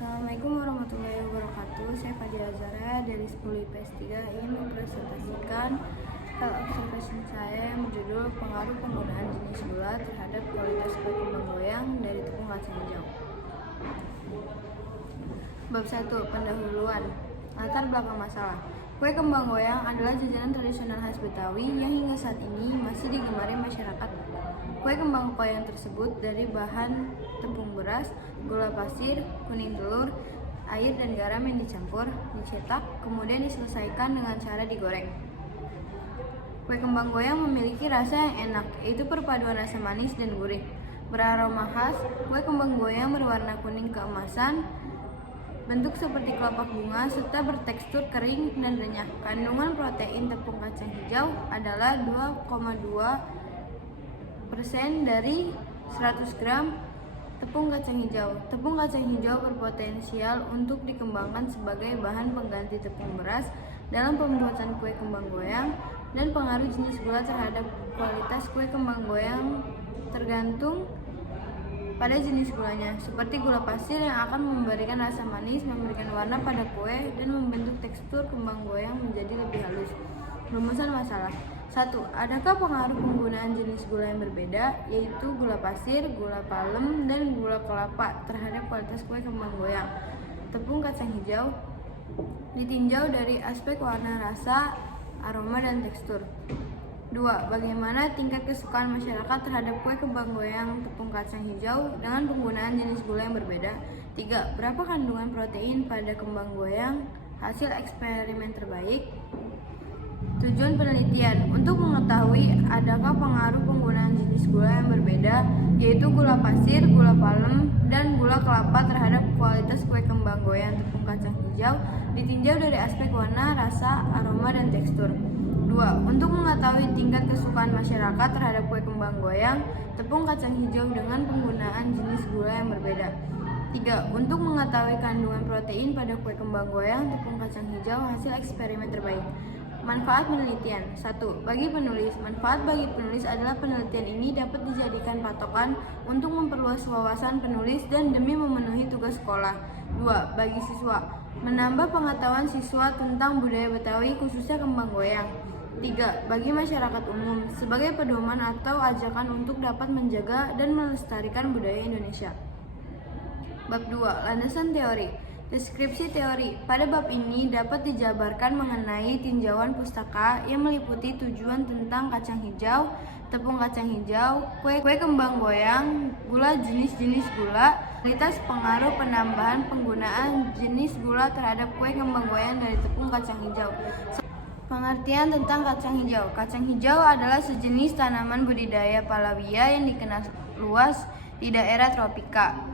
Assalamualaikum warahmatullahi wabarakatuh. Saya Fadila Zara dari 10 IPS 3 ingin mempresentasikan hal observation saya yang berjudul pengaruh penggunaan jenis gula terhadap kualitas kue kembang goyang dari tepung kacang hijau. Bab 1. Pendahuluan. Latar belakang masalah. Kue kembang goyang adalah jajanan tradisional khas Betawi yang hingga saat ini masih digemari masyarakat. Kue kembang goyang tersebut dari bahan tepung beras, gula pasir, kuning telur, air dan garam yang dicampur, dicetak, kemudian diselesaikan dengan cara digoreng. Kue kembang goyang memiliki rasa yang enak, yaitu perpaduan rasa manis dan gurih. Beraroma khas, kue kembang goyang berwarna kuning keemasan, bentuk seperti kelopak bunga, serta bertekstur kering dan renyah. Kandungan protein tepung kacang hijau adalah 2,2% dari 100 gram tepung kacang hijau. Tepung kacang hijau berpotensial untuk dikembangkan sebagai bahan pengganti tepung beras dalam pembuatan kue kembang goyang, dan pengaruh jenis gula terhadap kualitas kue kembang goyang tergantung pada jenis gulanya, seperti gula pasir yang akan memberikan rasa manis, memberikan warna pada kue, dan membentuk tekstur kembang goyang menjadi lebih halus. Rumusan masalah. 1. Adakah pengaruh penggunaan jenis gula yang berbeda, yaitu gula pasir, gula palem, dan gula kelapa terhadap kualitas kue kembang goyang? Tepung kacang hijau ditinjau dari aspek warna, rasa, aroma, dan tekstur. 2. Bagaimana tingkat kesukaan masyarakat terhadap kue kembang goyang tepung kacang hijau dengan penggunaan jenis gula yang berbeda? 3. Berapa kandungan protein pada kembang goyang hasil eksperimen terbaik? Tujuan penelitian untuk mengetahui adakah pengaruh penggunaan jenis gula yang berbeda, yaitu gula pasir, gula palem, dan gula kelapa terhadap kualitas kue kembang goyang tepung kacang hijau, ditinjau dari aspek warna, rasa, aroma, dan tekstur. 2. Untuk mengetahui tingkat kesukaan masyarakat terhadap kue kembang goyang tepung kacang hijau dengan penggunaan jenis gula yang berbeda. 3. Untuk mengetahui kandungan protein pada kue kembang goyang tepung kacang hijau hasil eksperimen terbaik. Manfaat penelitian. 1. Bagi penulis. Manfaat bagi penulis adalah penelitian ini dapat dijadikan patokan untuk memperluas wawasan penulis dan demi memenuhi tugas sekolah. 2. Bagi siswa. Menambah pengetahuan siswa tentang budaya Betawi khususnya kembang goyang. 3. Bagi masyarakat umum, sebagai pedoman atau ajakan untuk dapat menjaga dan melestarikan budaya Indonesia. Bab 2. Landasan teori. Deskripsi teori. Pada bab ini dapat dijabarkan mengenai tinjauan pustaka yang meliputi tujuan tentang kacang hijau, tepung kacang hijau, kue kembang goyang, gula, jenis-jenis gula, kualitas, pengaruh penambahan penggunaan jenis gula terhadap kue kembang goyang dari tepung kacang hijau. Pengertian tentang kacang hijau. Kacang hijau adalah sejenis tanaman budidaya palawija yang dikenal luas di daerah tropika.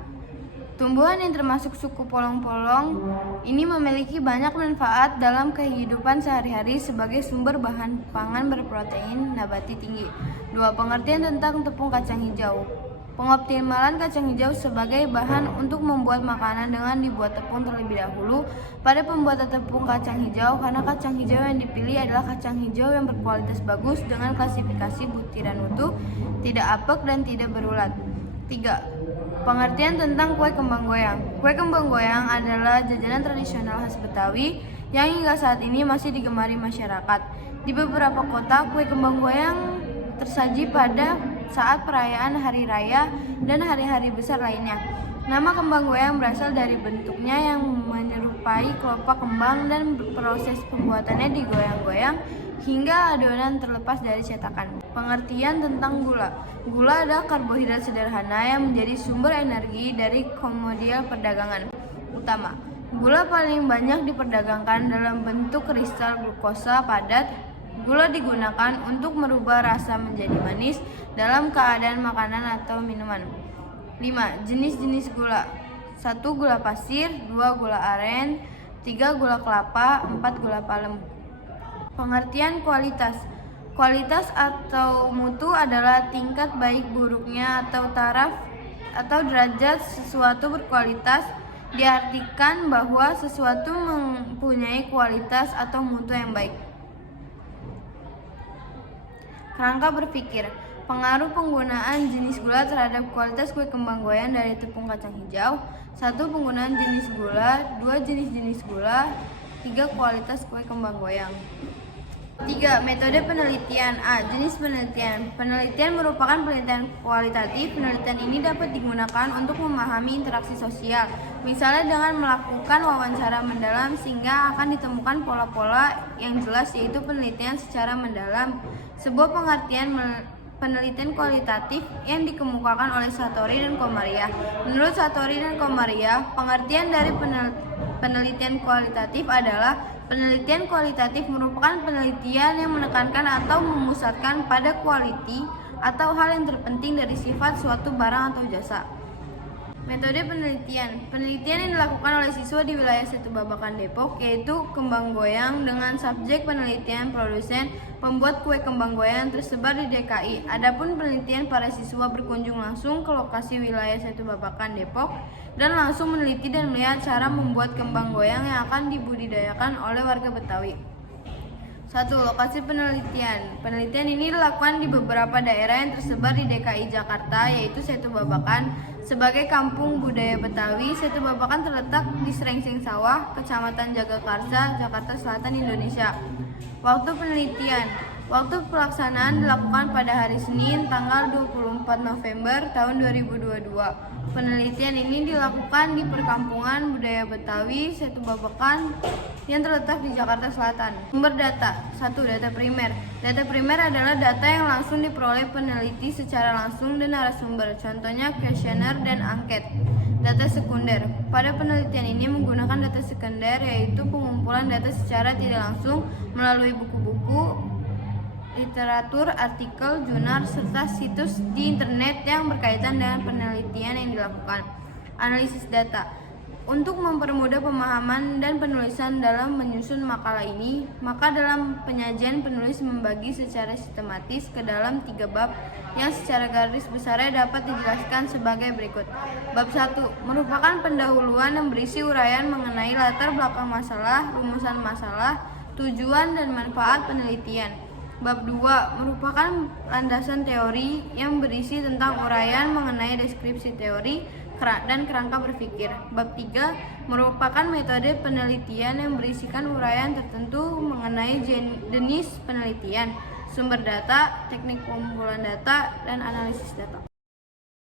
Tumbuhan yang termasuk suku polong-polong ini memiliki banyak manfaat dalam kehidupan sehari-hari sebagai sumber bahan pangan berprotein nabati tinggi. 2. Pengertian tentang tepung kacang hijau. Pengoptimalan kacang hijau sebagai bahan untuk membuat makanan dengan dibuat tepung terlebih dahulu pada pembuatan tepung kacang hijau, karena kacang hijau yang dipilih adalah kacang hijau yang berkualitas bagus dengan klasifikasi butiran utuh, tidak apek dan tidak berulat. 3. Pengertian tentang kue kembang goyang. Kue kembang goyang adalah jajanan tradisional khas Betawi yang hingga saat ini masih digemari masyarakat. Di beberapa kota, kue kembang goyang tersaji pada saat perayaan hari raya dan hari-hari besar lainnya. Nama kembang goyang berasal dari bentuknya yang menyerupai kelopak kembang dan proses pembuatannya digoyang-goyang hingga adonan terlepas dari cetakan. Pengertian tentang gula. Gula adalah karbohidrat sederhana yang menjadi sumber energi dari komoditas perdagangan utama. Gula paling banyak diperdagangkan dalam bentuk kristal glukosa padat. Gula digunakan untuk merubah rasa menjadi manis dalam keadaan makanan atau minuman. 5. Jenis-jenis gula. 1. Gula pasir, 2. Gula aren, 3. Gula kelapa, 4. Gula palem. Pengertian kualitas. Kualitas atau mutu adalah tingkat baik buruknya atau taraf atau derajat sesuatu berkualitas. Diartikan bahwa sesuatu mempunyai kualitas atau mutu yang baik. Kerangka berpikir. Pengaruh penggunaan jenis gula terhadap kualitas kue kembang goyang dari tepung kacang hijau. 1. Penggunaan jenis gula. 2. Jenis-jenis gula. 3. Kualitas kue kembang goyang. 3. Metode penelitian. A. Jenis penelitian. Penelitian merupakan penelitian kualitatif. Penelitian ini dapat digunakan untuk memahami interaksi sosial, misalnya dengan melakukan wawancara mendalam sehingga akan ditemukan pola-pola yang jelas, yaitu penelitian secara mendalam. Sebuah pengertian penelitian kualitatif yang dikemukakan oleh Satori dan Komariah. Menurut Satori dan Komariah, pengertian dari penelitian kualitatif adalah penelitian kualitatif merupakan penelitian yang menekankan atau memusatkan pada quality atau hal yang terpenting dari sifat suatu barang atau jasa. Metode penelitian. Penelitian yang dilakukan oleh siswa di wilayah Setu Babakan Depok yaitu kembang goyang dengan subjek penelitian produsen pembuat kue kembang goyang tersebar di DKI. Adapun penelitian para siswa berkunjung langsung ke lokasi wilayah Setu Babakan Depok dan langsung meneliti dan melihat cara membuat kembang goyang yang akan dibudidayakan oleh warga Betawi. 1. Lokasi penelitian. Penelitian ini dilakukan di beberapa daerah yang tersebar di DKI Jakarta, yaitu Setu Babakan. Sebagai kampung budaya Betawi, Setu Babakan terletak di Srengseng Sawah, Kecamatan Jagakarsa, Jakarta Selatan, Indonesia. Waktu penelitian. Waktu pelaksanaan dilakukan pada hari Senin, tanggal 24 November tahun 2022. Penelitian ini dilakukan di Perkampungan Budaya Betawi, Setu Babakan, yang terletak di Jakarta Selatan. Sumber data. 1. Data primer. Data primer adalah data yang langsung diperoleh peneliti secara langsung dan narasumber, contohnya kuesioner dan angket. Data sekunder. Pada penelitian ini menggunakan data sekunder, yaitu pengumpulan data secara tidak langsung melalui buku-buku, literatur, artikel, jurnal, serta situs di internet yang berkaitan dengan penelitian yang dilakukan. Analisis data. Untuk mempermudah pemahaman dan penulisan dalam menyusun makalah ini, maka dalam penyajian penulis membagi secara sistematis ke dalam 3 bab yang secara garis besarnya dapat dijelaskan sebagai berikut. Bab 1 merupakan pendahuluan yang berisi uraian mengenai latar belakang masalah, rumusan masalah, tujuan dan manfaat penelitian. Bab 2 merupakan landasan teori yang berisi tentang uraian mengenai deskripsi teori dan kerangka berpikir. Bab 3 merupakan metode penelitian yang berisikan uraian tertentu mengenai jenis penelitian, sumber data, teknik pengumpulan data, dan analisis data.